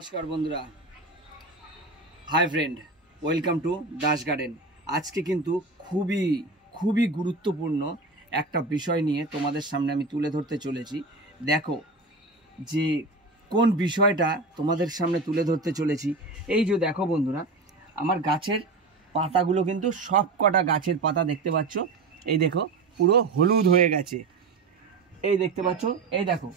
नमस्कार बंधुरा hi friend welcome to Das garden. आज के किन्तु खूबी खूबी गुरुत्वपूर्ण एक विषय निये तुम्हारे सामने आमी तुले धरते चलेছি। देखो जे कोन विषयटा तुम्हारे सामने तुले धरते चलेছি। এই যে देखो बंधुरा আমার গাছের পাতাগুলো কিন্তু সব কটা গাছের পাতা দেখতে পাচ্ছ, এই দেখো পুরো হলুদ হয়ে গেছে। এই দেখতে পাচ্ছ, এই দেখো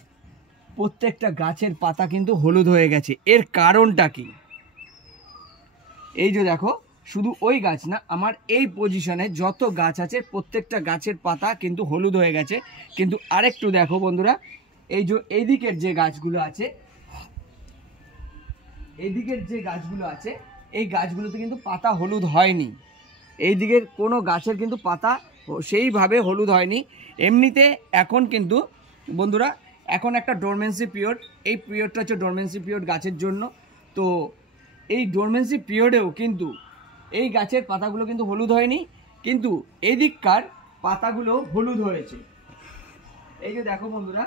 প্রত্যেকটা গাছের পাতা কিন্তু হলুদ হয়ে গেছে। এর কারণটা কি? এই যে দেখো শুধু ওই গাছ না, আমার এই পজিশনে যত গাছ আছে প্রত্যেকটা গাছের পাতা কিন্তু হলুদ হয়ে গেছে। কিন্তু আরেকটু দেখো বন্ধুরা, এই যে এইদিকের যে গাছগুলো আছে, এইদিকের যে গাছগুলো আছে এই গাছগুলোতে কিন্তু পাতা হলুদ হয়নি। এই দিকের কোনো গাছের কিন্তু পাতা সেইভাবে হলুদ হয়নি। এমনিতে এখন কিন্তু বন্ধুরা এখন একটা ডরমেন্সি পিরিয়ড, এই পিরিয়ডটা হচ্ছে ডরমেন্সি পিরিয়ড গাছের জন্য। তো এই ডরমেন্সি পিরিয়ডেও কিন্তু এই গাছের পাতাগুলো কিন্তু হলুদ হয়নি, কিন্তু এই দিককার পাতাগুলো হলুদ হয়েছে। এই যে দেখো বন্ধুরা,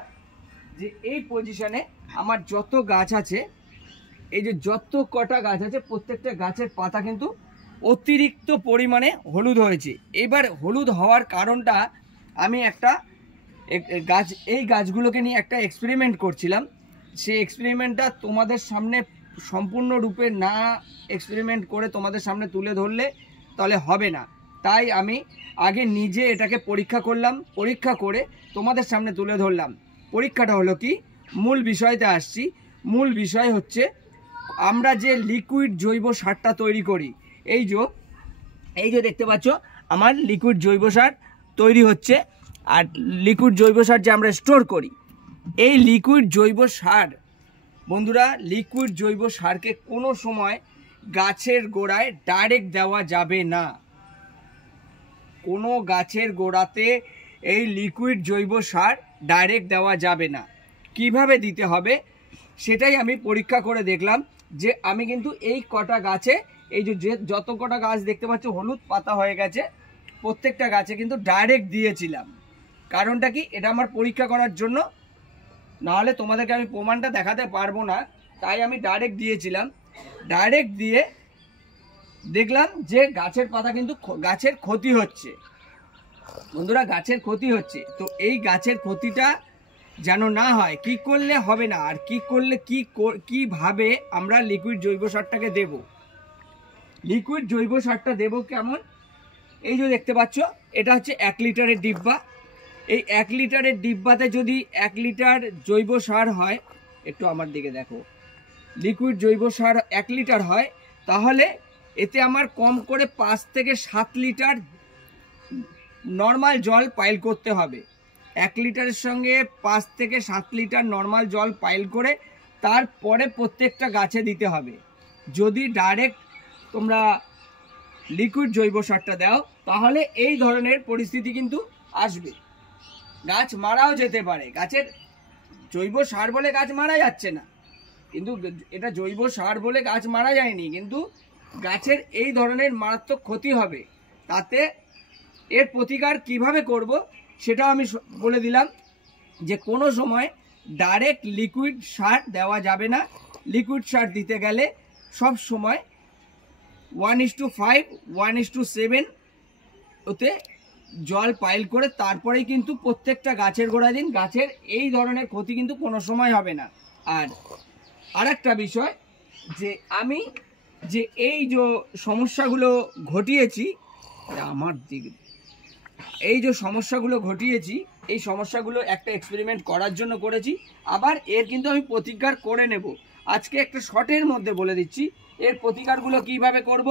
যে এই পজিশনে আমার যত গাছ আছে, এই যে যত কটা গাছ আছে প্রত্যেকটা গাছের পাতা কিন্তু অতিরিক্ত পরিমাণে হলুদ হয়েছে। এবার হলুদ হওয়ার কারণটা আমি একটা গাছ, এই গাছগুলোকে নিয়ে একটা এক্সপেরিমেন্ট করছিলাম। সেই এক্সপেরিমেন্টটা তোমাদের সামনে সম্পূর্ণরূপে না এক্সপেরিমেন্ট করে তোমাদের সামনে তুলে ধরলে তাহলে হবে না। তাই আমি আগে নিজে এটাকে পরীক্ষা করলাম, পরীক্ষা করে তোমাদের সামনে তুলে ধরলাম। পরীক্ষাটা হলো কি, মূল বিষয়তে আসছি। মূল বিষয় হচ্ছে আমরা যে লিকুইড জৈব সারটা তৈরি করি, এই যে দেখতে পাচ্ছ আমার লিকুইড জৈব সার তৈরি হচ্ছে। আর লিকুইড জৈব সার যে আমরা স্টোর করি, এই লিকুইড জৈব সার বন্ধুরা, লিকুইড জৈব সারকে কোনো সময় গাছের গোড়ায় ডাইরেক্ট দেওয়া যাবে না। কোনো গাছের গোড়াতে এই লিকুইড জৈব সার ডাইরেক্ট দেওয়া যাবে না। কিভাবে দিতে হবে সেটাই আমি পরীক্ষা করে দেখলাম। যে আমি কিন্তু এই কটা গাছে, এই যে যত কটা গাছ দেখতে পাচ্ছ হলুদ পাতা হয়ে গেছে, প্রত্যেকটা গাছে কিন্তু ডাইরেক্ট দিয়েছিলাম। কারণটা কি, এটা আমার পরীক্ষা করার জন্য, নাহলে তোমাদেরকে আমি প্রমাণটা দেখাতে পারবো না। তাই আমি ডাইরেক্ট দিয়েছিলাম। ডাইরেক্ট দিয়ে দেখলাম যে গাছের পাতা কিন্তু গাছের ক্ষতি হচ্ছে বন্ধুরা, গাছের ক্ষতি হচ্ছে। তো এই গাছের ক্ষতিটা যেন না হয়, কি করলে হবে না, আর কি করলে কিভাবে আমরা লিকুইড জৈব সারটাকে দেব। লিকুইড জৈব সারটা দেব কেমন, এই যে দেখতে পাচ্ছ এটা হচ্ছে 1 লিটারের ডিব্বা। এই 1 লিটারের ডিব্বাতে যদি 1 লিটার জৈব সার হয়, একটু আমার দিকে দেখো, লিকুইড জৈব সার 1 লিটার হয়, তাহলে এতে আমার কম করে 5 থেকে 7 লিটার নর্মাল জল পাইল করতে হবে। 1 লিটারের সঙ্গে 5 থেকে 7 লিটার নর্মাল জল পাইল করে তারপরে প্রত্যেকটা গাছে দিতে হবে। যদি ডাইরেক্ট তোমরা লিকুইড জৈব সারটা দাও তাহলে এই ধরনের পরিস্থিতি কিন্তু আসবে, গাছ মারাও যেতে পারে। গাছের জৈব সার বলে গাছ মারা যাচ্ছে না, কিন্তু এটা জৈব সার বলে গাছ মারা যায়নি, কিন্তু গাছের এই ধরনের মারাত্মক ক্ষতি হবে। তাতে এর প্রতিকার কিভাবে করব সেটা আমি বলে দিলাম, যে কোনো সময় ডাইরেক্ট লিকুইড সার দেওয়া যাবে না। লিকুইড সার দিতে গেলে সব সময় 1:5 1:7 ওতে জল পাইল করে তারপরেই কিন্তু প্রত্যেকটা গাছের গোড়া দিন। গাছের এই ধরনের ক্ষতি কিন্তু কোনো সময় হবে না। আর আরেকটা বিষয়, যে আমি যে এই যে সমস্যাগুলো ঘটিয়েছি, আমার দিকে এই যে সমস্যাগুলো ঘটিয়েছি, এই সমস্যাগুলো একটা এক্সপেরিমেন্ট করার জন্য করেছি। আবার এর কিন্তু আমি প্রতিকার করে নেব। আজকে একটা শর্টের মধ্যে বলে দিচ্ছি এর প্রতিকারগুলো কিভাবে করব।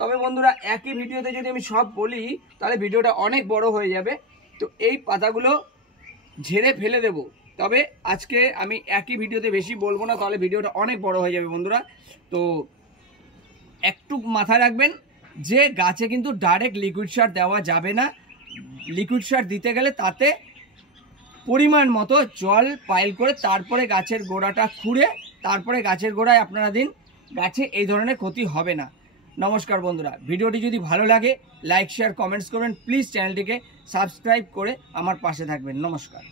তবে বন্ধুরা একই ভিডিওতে যদি আমি সব বলি তাহলে ভিডিওটা অনেক বড় হয়ে যাবে। তো এই পাতাগুলো ঝেড়ে ফেলে দেব। তবে আজকে আমি একই ভিডিওতে বেশি বলবো না, তাহলে ভিডিওটা অনেক বড় হয়ে যাবে বন্ধুরা। তো একটু মাথায় রাখবেন যে গাছে কিন্তু ডাইরেক্ট লিকুইড সার দেওয়া যাবে না। লিকুইড সার দিতে গেলে তাতে পরিমাণ মতো জল পাইল করে তারপরে গাছের গোড়াটা খুঁড়ে তারপরে গাছের গোড়ায় আপনারা দিন, গাছে এই ধরনের ক্ষতি হবে না। নমস্কার বন্ধুরা, ভিডিওটি যদি ভালো লাগে লাইক শেয়ার কমেন্টস করবেন। প্লিজ চ্যানেলটিকে সাবস্ক্রাইব করে আমার পাশে থাকবেন। নমস্কার।